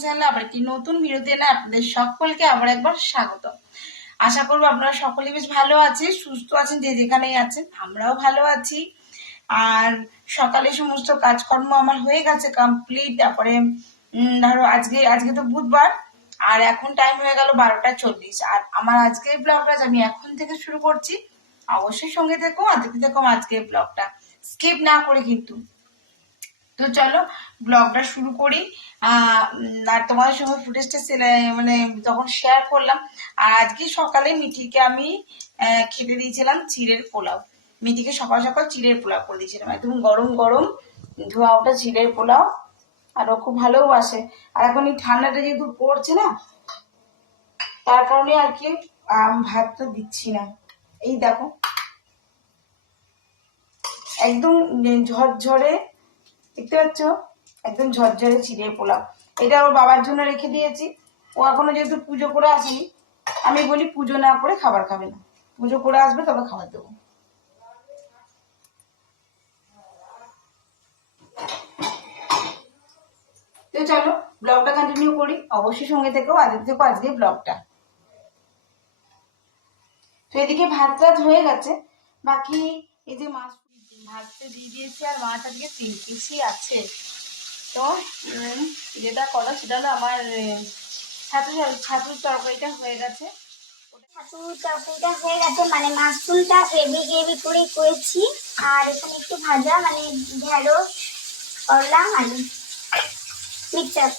চ্যানেলে আবার একটি নতুন ভিডিওতে না আপনাদের সকলকে আবার একবার স্বাগত। আশা করবো আপনারা সকলে বেশ ভালো আছেন, সুস্থ আছেন, যে যেখানেই আছেন। আমরাও ভালো আছি। আর সকালে সমস্ত কাজকর্ম আমার হয়ে গেছে কমপ্লিট। তারপরে ধরো আজকে আজকে তো বুধবার, আর এখন টাইম হয়ে গেল 12টা 40। আর আমার আজকের ব্লগটা আমি এখন থেকে শুরু করছি। অবশ্যই সঙ্গে থেকো আর দেখতে থেকো আজকের ব্লগটা, স্কিপ না করে কিন্তু। তো চলো ব্লগটা শুরু করি। আর তোমাদের সঙ্গে ফুটেজটা মানে তখন শেয়ার করলাম। আর আজকে সকালে মিঠিকে আমি খেতে দিয়েছিলাম চিড়ের পোলাও। মিঠিকে সকাল সকাল চিড়ের পোলাও করে দিয়েছিলাম, একদম গরম গরম ধোয়া ওটা চিড়ের পোলাও। আর ও খুব ভালোবাসে। আর এখন এই ঠান্ডাটা যেহেতু পড়ছে না, তার কারণে আর কি ভাতটা দিচ্ছি না। এই দেখো একদম ঝরঝরে, দেখতে পাচ্ছ, একদম ঝরঝরে চিড়ের পোলাও। এটা ওর বাবার জন্য রেখে দিয়েছি। ও এখনো যেহেতু পুজো করে আসেনি, আমি বলি পুজো না করে খাবার খাবে না, পুজো করে আসবে তবে খাবার দেবো। তো চলো ব্লগটা কন্টিনিউ করি, অবশ্যই সঙ্গে থেকেও আজকে ব্লগটা। তো এদিকে ভাত টাত হয়ে গেছে, বাকি এই যে মাছ ভাতটা দিয়ে দিয়েছি। আর মাছ আজকে 3 পিসই আছে। তো যেটা করা সেটা হলো আমার ছাতুর তরকারিটা হয়ে গেছে। ছাতুর তরকারিটা হয়ে গেছে, মানে মাশরুমটা গ্রেভি করে করেছি। আর এখানে একটু ভাজা, মানে ঢেঁড়স, করলা, আলু, মিক্সচার।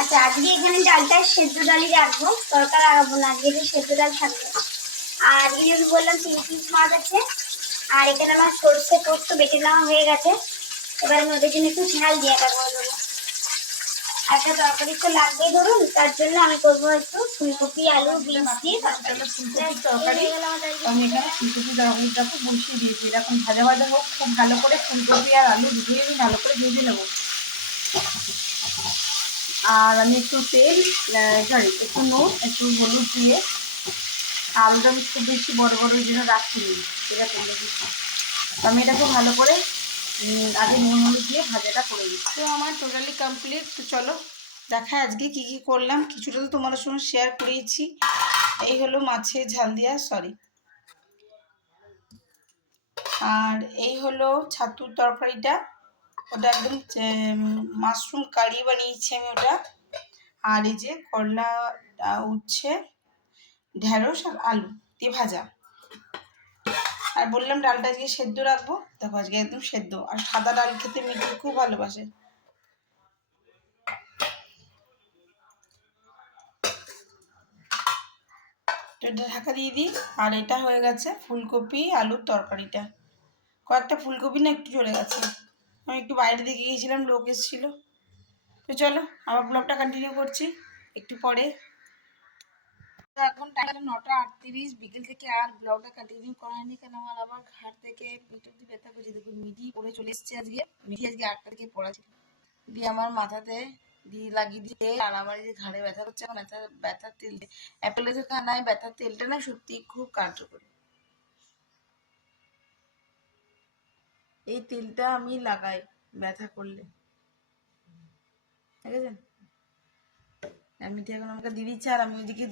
আচ্ছা, আজকে এখানে ডালটা সেদ্ধ ডালই রাখবো, তরকার লাগাবো না, আজকে সেদ্ধ ডাল থাকবে। আর আজকে যেহেতু বললাম 3 পিস মাছ আছে। আর এখানে আমার সর্ষে পোস্ত বেটে নেওয়া হয়ে গেছে। এবার আমি ওদের জন্য একটু ঝাল দিয়ে দেবো। একটা তরকারি তো লাগবেই, ধরুন তার জন্য আমি করবো একটু ফুলকপি আলু বিনস দিয়ে ফুলকপির তরকারি। আমি এখানে ফুলকপি তরকারিটাকে বসিয়ে দিয়েছি। এরকম ভাজা ভাজা হোক, খুব ভালো করে ফুলকপি আর আলু দুটোই আমি ভালো করে ভেজে নেবো। আর আমি একটু তেল, সরি একটু নুন, একটু হলুদ দিয়ে, আলুটা আমি খুব বেশি বড় বড় ওই জন্য রাখিনি, এটা করলে দিচ্ছি। তো আমি এটাকে ভালো করে আগে নুন হলুদ দিয়ে ভাজাটা করে দিচ্ছি। তো আমার টোটালি কমপ্লিট। তো চলো দেখা আজকে কি কি করলাম। কিছুটা তো তোমাদের সঙ্গে শেয়ার করেছি। এই হলো মাছের ঝাল দিয়া, সরি, আর এই হলো ছাতুর তরকারিটা, ওটা একদম মাশরুম কারি বানিয়েছি আমি ওটা। আর এই যে করলা, উচ্ছে, ঢেঁড়স আর আলু দিয়ে ভাজা। আর বললাম ডালটা আজকে সেদ্ধ রাখবো, দেখো আজকে একদম সেদ্ধ। আর সাদা ডাল খেতে মিঠু খুব ভালোবাসে। এটা ঢাকা দিয়ে দিই। আর এটা হয়ে গেছে ফুলকপি আলুর তরকারিটা। কয়েকটা ফুলকপি না একটু চলে গেছে, আমি একটু বাইরে দিকে গিয়েছিলাম, লোক এসেছিলো। তো চলো আবার ব্লগটা কন্টিনিউ করছি একটু পরে। এখন টাইম 9টা 38, বিকেল থেকে আর ব্লগটা কন্টিনিউ করা হয়নি, কেন আমার আবার ঘাট থেকে পিঠ অব্দি ব্যথা করছে। দেখুন মিঠি পড়ে চলে এসছে আজকে। মিঠি আজকে 8টা থেকে পড়া ছিল, দিয়ে আমার মাথাতে দিয়ে লাগিয়ে দিয়ে, আর আমার যে ঘাড়ে ব্যথা করছে, ব্যথার তেল, অ্যাপেলো খানায় ব্যথার তেলটা না সত্যি খুব কার্যকরী। এই তেলটা আমি লাগাই ব্যথা করলে, ঠিক আছে। মিঠি এখন আমাকে দিয়ে দিচ্ছে। আর আমি ওইদিকে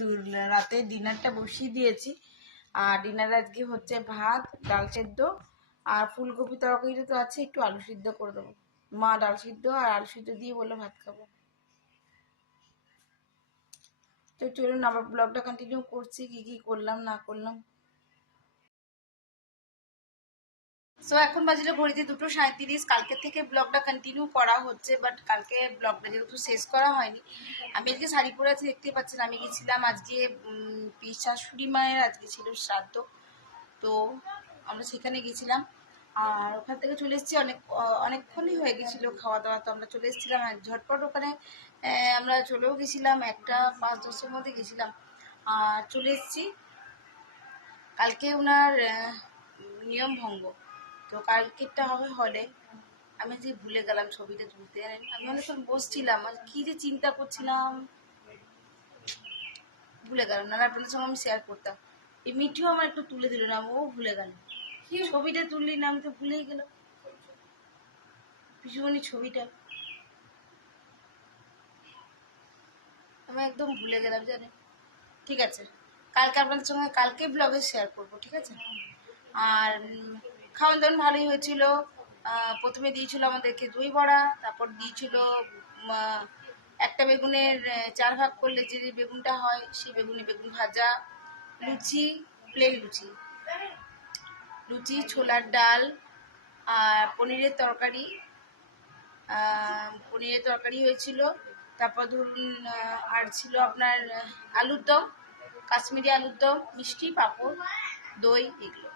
রাতে ডিনারটা বসিয়ে দিয়েছি। আর ডিনারে আজকে হচ্ছে ভাত, ডাল সেদ্ধ আর ফুলকপি তরকারিটা তো আছে, একটু আলু সিদ্ধ করে দেবো। মা ডাল সিদ্ধ আর আলু সিদ্ধ দিয়ে বললো ভাত খাবো। তো চলুন আবার ব্লগটা কন্টিনিউ করছি, কি কি করলাম না করলাম। সো এখন বাজলে ঘড়িতে 2:37। কালকে থেকে ব্লগটা কন্টিনিউ করা হচ্ছে, বাট কালকে ব্লগটা যেহেতু শেষ করা হয়নি। আমি আজকে শাড়ি পরে আছি, দেখতেই পাচ্ছেন। আমি গেছিলাম আজকে শাশুড়ি মায়ের আজকে ছিল শ্রাদ্ধ, তো আমরা সেখানে গেছিলাম। আর ওখান থেকে চলে এসেছি, অনেকক্ষণই হয়ে গেছিলো খাওয়া দাওয়া। তো আমরা চলে এসেছিলাম ঝটপট ওখানে। আমরা চলেও গেছিলাম 1টা 5-10-এর মধ্যে গেছিলাম আর চলে এসেছি। কালকে ওনার নিয়ম ভঙ্গ, তো কালকেরটা হবে হলে। আমি যে ভুলে গেলাম ছবিটা তুলতে। আমি অনেকক্ষণ বসছিলাম, কি যে চিন্তা করছিলাম, ভুলে গেলাম। না আপনাদের সঙ্গে আমি শেয়ার করতাম। এই মিঠিও আমার একটু তুলে দিল না, ও ভুলে গেল। ছবিটা তুললি না, আমি তো ভুলেই গেলাম পিসুমণির ছবিটা। আমি একদম ভুলে গেলাম জানেন। ঠিক আছে, কালকে আপনাদের সঙ্গে কালকে ব্লগে শেয়ার করব, ঠিক আছে। আর খাওয়ান দাওয়ান ভালোই হয়েছিল। প্রথমে দিয়েছিল আমাদেরকে দই বড়া, তারপর দিয়েছিল একটা বেগুনের 4 ভাগ করলে যে বেগুনটা হয় সেই বেগুন ভাজা, লুচি, প্লেন লুচি, ছোলার ডাল, আর পনিরের তরকারি হয়েছিল। তারপর ধরুন আর ছিল আপনার আলুর দম, কাশ্মীরি আলুর দম, মিষ্টি, পাঁপড়, দই, এগুলো।